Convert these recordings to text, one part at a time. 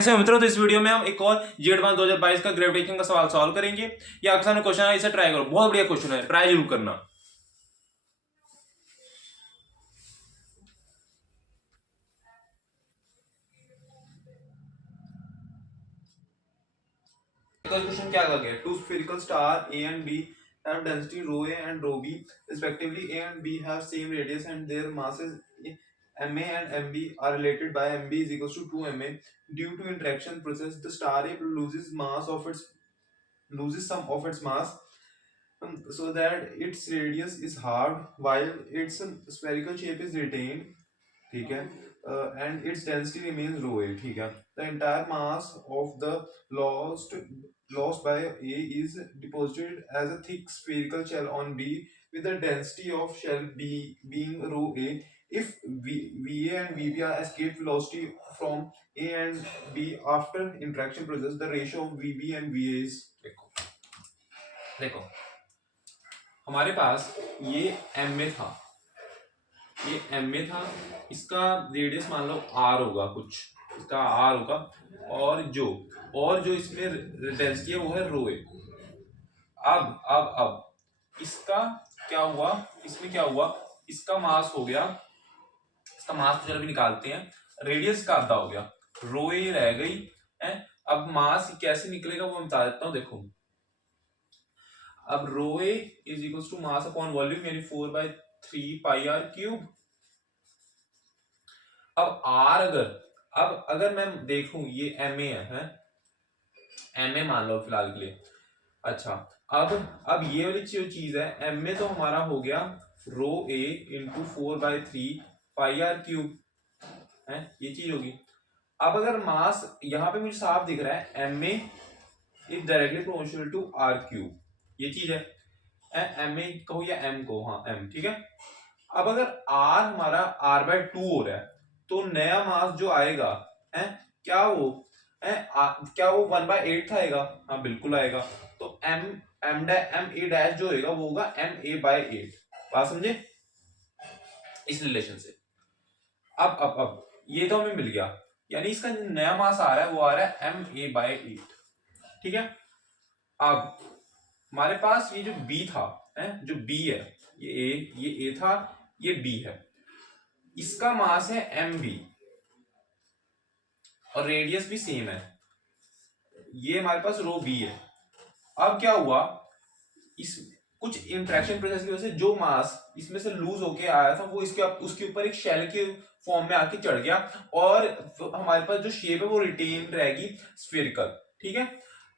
ऐसे मित्रों, तो इस वीडियो में हम एक और जी एडवांस 2022 का ग्रेविटेशन का सवाल सॉल्व करेंगे। ये आपके सामने क्वेश्चन है, इसे ट्राई करो, बहुत बढ़िया क्वेश्चन है, ट्राई जरूर करना। क्वेश्चन क्या गया? Two spherical star A and B have density rho A and rho B respectively. A and B have same radius and their masses Ma and Mb are related by Mb is equals to 2Ma. Due to interaction process, the star A loses some of its mass, so that its radius is halved while its spherical shape is retained. ठीक है, and its density remains rho A. ठीक है, the entire mass of the lost by A is deposited as a thick spherical shell on B with the density of shell B being rho A. If VA and VB are escape velocity from A and B after interaction process, the ratio of VB and VA is देखो हमारे पास ये M A था, ये M A था, इसका radius मान लो are होगा, कुछ इसका आर होगा, और जो इसमें डेंसिटी है वो है रो ए। अब इसका क्या हुआ, इसमें क्या हुआ, इसका मास हो गया, इसका मास तो चलो भी निकालते हैं, रेडियस का आधा हो गया, रो ए रह गई है। अब मास कैसे निकलेगा वो मैं बता देता हूँ। देखो अब rho A is equal to mass upon volume, यानी 4/3 पाई r क्यूब। अब आर अगर मैं देखूं, ये एम ए है, एम ए मान लो फिलहाल के लिए। अच्छा, अब ये वाली जो चीज है एम ए, तो हमारा हो गया रो A into 4/3 pi r cube है, ये चीज होगी। अब अगर मास यहां पे मुझे साफ दिख रहा है, M A is directly proportional to R cube, ये चीज है। एम ए कहो या एम को, हाँ एम, ठीक है। अब अगर आर हमारा r/2 हो रहा है, तो नया मास जो आएगा है क्या वो क्या वो 1/8 आएगा? हाँ बिल्कुल आएगा। तो एम ए डैश जो होगा वो होगा ma/8। बात समझे इस रिलेशन से? अब ये तो हमें मिल गया, यानी इसका नया मास आ रहा है वो आ रहा है ma/8, ठीक है। अब हमारे पास ये जो बी था, जो बी है, ये ए था, ये बी है, इसका मास है एम बी और रेडियस भी सेम है, ये हमारे पास रो बी है। अब क्या हुआ, इस कुछ इंटरेक्शन प्रोसेस की वजह से जो मास इसमें से लूज होके आया था वो उसके ऊपर एक शेल के फॉर्म में आके चढ़ गया, और हमारे पास जो शेप है वो रिटेन रहेगी स्फेरिकल, ठीक है।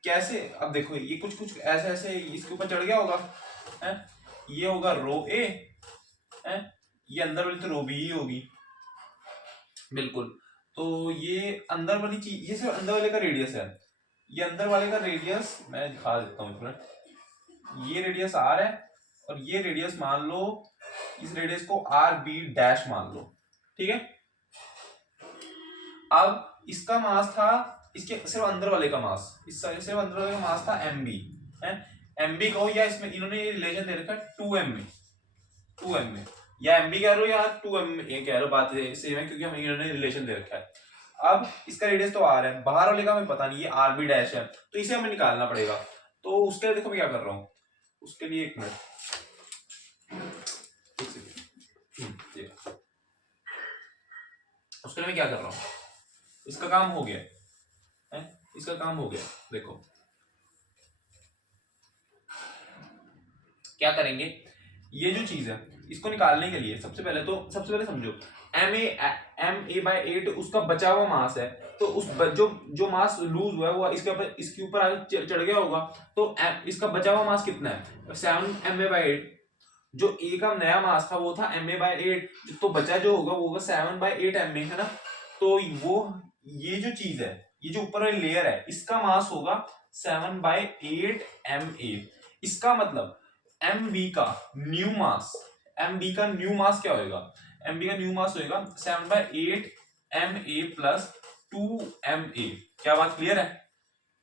कैसे? अब देखो ये कुछ ऐसे ऐसे इसके ऊपर चढ़ गया होगा, है ये होगा रो ए, है ये अंदर वाली तो रो बी ही होगी, बिल्कुल। तो ये अंदर वाली चीज, ये सिर्फ अंदर वाले का रेडियस है, ये अंदर वाले का रेडियस मैं दिखा देता हूँ, ये रेडियस आर है और ये रेडियस मान लो, इस रेडियस को आर बी डैश मान लो, ठीक है। अब इसका मास था, इसके सिर्फ अंदर वाले का मास, सिर्फ अंदर वाले का मास था एम बी, है एम बी कहो, या इसमें इन्होंने ये रिलेशन दे रखा है 2m में, या एम बी कह लो या 2m कह लो, बात सेम है क्योंकि हमें इन्होंने रिलेशन दे रखा है। अब इसका रेडियस तो आर है, बाहर वाले का हमें पता नहीं, ये आर बी डैश है, तो इसे हमें निकालना पड़ेगा। तो उसके लिए देखो मैं क्या कर रहा हूं, उसके लिए एक मिनट, उसके लिए मैं क्या कर रहा हूं, इसका काम हो गया है, इसका काम हो गया। देखो क्या करेंगे, ये जो चीज है इसको निकालने के लिए सबसे पहले समझो, ma/8 उसका बचा हुआ मास है, तो उस जो मास लूज हुआ है वो इसके ऊपर आगे चढ़ गया होगा, तो इसका बचा हुआ मास कितना है? 7ma/8। जो ए का नया मास था वो था ma/8, तो बचा जो होगा वो होगा 7/8ma, है ना। तो वो ये जो चीज है, ये जो ऊपर वाली लेयर है, इसका मास होगा 7/8ma। इसका मतलब एम बी का न्यू मास, क्या होगा? एम बी का न्यू मास होगा 7/8ma प्लस 2ma। क्या बात क्लियर है?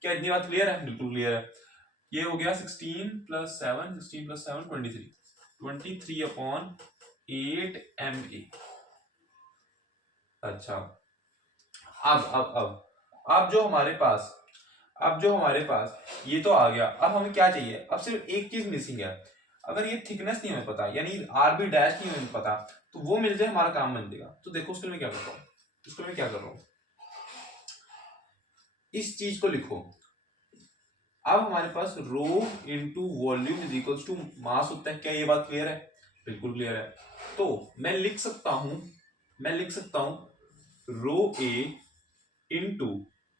क्या इतनी बात क्लियर है? बिल्कुल क्लियर है। ये हो गया 16 + 7 23/8ma। अच्छा, अब अब जो हमारे पास ये तो आ गया। अब हमें क्या चाहिए, अब सिर्फ एक चीज मिसिंग है। अगर ये थिकनेस नहीं हमें पता, यानी आरबी डैश नहीं हमें पता, तो वो मिल जाए हमारा काम बन जाएगा। तो देखो उसके लिए मैं क्या करता हूँ, उसको मैं क्या कर रहा हूँ, इस चीज को लिखो। अब हमारे पास rho into volume is equals to mass होता है। क्या ये बात क्लियर है? बिल्कुल क्लियर है। तो मैं लिख सकता हूं रो ए इंटू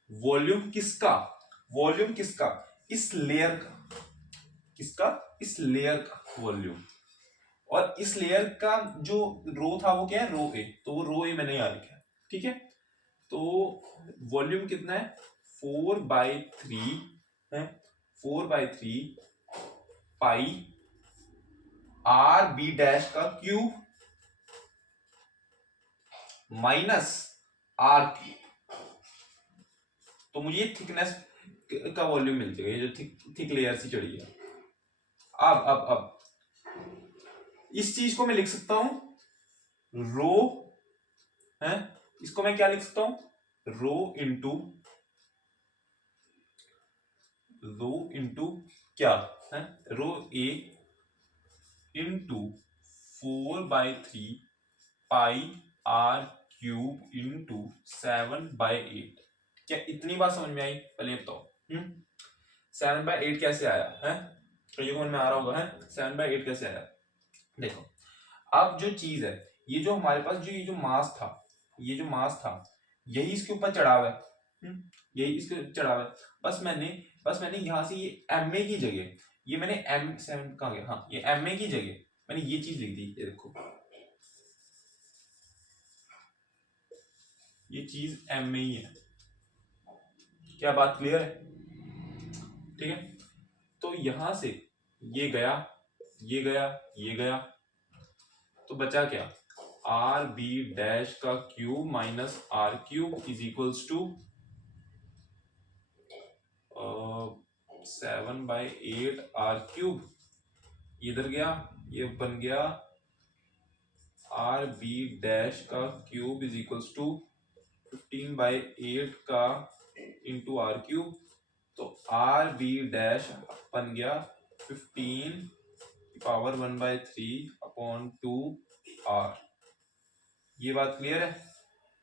वॉल्यूम किसका, इस लेयर का, इस लेयर का वॉल्यूम। और इस लेयर का जो रो था वो क्या है, रो ए। तो वो रो ए मैंने यहां लिखा है, ठीक है। तो वॉल्यूम कितना है, 4/3 है, 4/3 पाई आर बी डैश का क्यूब माइनस आर क्यूब। तो मुझे ये थिकनेस का वॉल्यूम मिल जाएगा, ये जो थिक लेयर सी चढ़ी है। अब इस चीज को मैं लिख सकता हूं रो है, इसको मैं क्या लिख सकता हूं, रो इंटू क्या है, rho A into 4/3 pi R cube into 7/8। क्या इतनी बात समझ में आई? पहले बताओ 7/8 कैसे आया है, तो ये समझ में आ रहा होगा है 7/8 कैसे आया। देखो अब जो चीज है, ये जो हमारे पास जो ये जो मास था, यही इसके ऊपर चढ़ा हुआ है, यही इसके चढ़ा हुआ है। बस मैंने यहां से ये एम ए की जगह, ये मैंने एम 7 कहाँ गया, हाँ ये एम ए की जगह मैंने ये चीज लिख दी। ये देखो ये चीज एम ए ही है। क्या बात क्लियर है? ठीक है। तो यहां से ये गया, ये गया, ये गया, तो बचा क्या, आर बी डैश का cube minus R cube is equals to 7/8 R cube. इधर गया, ये बन गया आर बी डैश का क्यूब इज इक्वल्स टू 15/8 का इंटू आर क्यूब। तो आर बी डैश बन गया 15 पावर 1/3 अपॉन 2 आर। ये बात क्लियर है?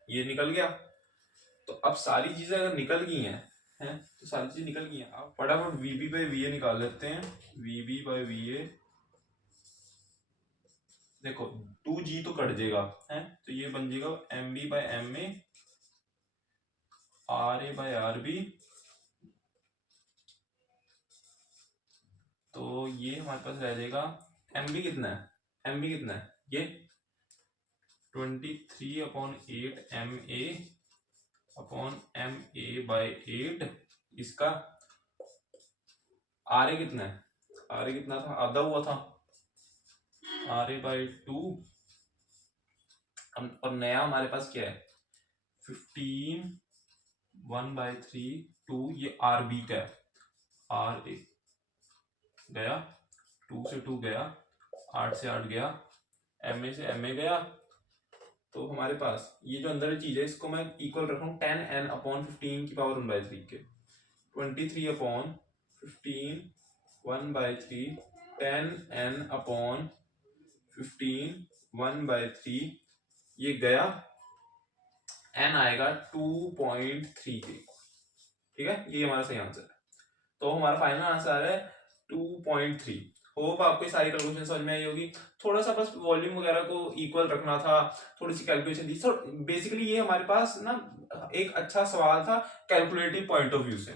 ये निकल गया। तो अब सारी चीजें अगर निकल गई हैं तो सारी चीजें निकल गई हैं। आप फटाफट वीबी बाई वी ए निकाल लेते हैं। वीबी बाई वी ए, देखो 2G तो कट जाएगा है, तो ये बन जाएगा M B by M A, R A by R B. तो ये हमारे पास रह जाएगा एम बी कितना है, ये 23/8 M A upon M A by 8। इसका आर ए कितना है, आर ए कितना था, आधा हुआ था, आर ए बाई 2। और नया हमारे पास क्या है 15 1/3 2, ये आर बी का है, आर ए गया, 2 से 2 गया, 8 से 8 गया, एम ए से एम ए गया। तो हमारे पास ये जो अंदर चीज है इसको मैं इक्वल रख रहा हूँ 10n अपॉन 15 की पावर 1/3 के, 23/15 1/3 10n अपॉन 15 1/3। ये गया, n आएगा 2.3 के, ठीक है। ये हमारा सही आंसर है। तो हमारा फाइनल आंसर है 2.3। होप आपको ये सारी कैलकुलेशन समझ में आई होगी। थोड़ा सा बस वॉल्यूम वगैरह को इक्वल रखना था, थोड़ी सी कैलकुलेशन थी। सो बेसिकली ये हमारे पास ना एक अच्छा सवाल था कैलकुलेटिव पॉइंट ऑफ व्यू से।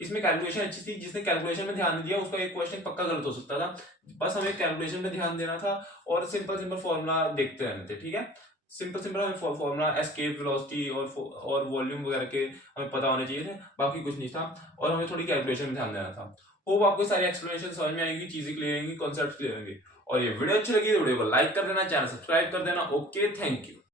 इसमें कैलकुलेशन अच्छी थी, जिसने कैलकुलेशन में ध्यान नहीं दिया उसका एक क्वेश्चन पक्का गलत हो सकता था। बस हमें कैलकुलेशन में ध्यान देना था और सिंपल फॉर्मूला देखते रहने थे, ठीक है। सिंपल हमें फॉर्मूला एस्केप वेलोसिटी और वॉल्यूम वगैरह के हमें पता होने चाहिए थे, बाकी कुछ नहीं था। और हमें थोड़ी कैलकुलेशन में ध्यान देना था। होप आपको सारी एक्सप्लेनेशन समझ में आएगी, चीजें क्लियर होंगी, कॉन्सेप्ट क्लियर होंगे। और ये वीडियो अच्छी लगी तो वीडियो को लाइक कर देना, चैनल सब्सक्राइब कर देना। Okay, thank you.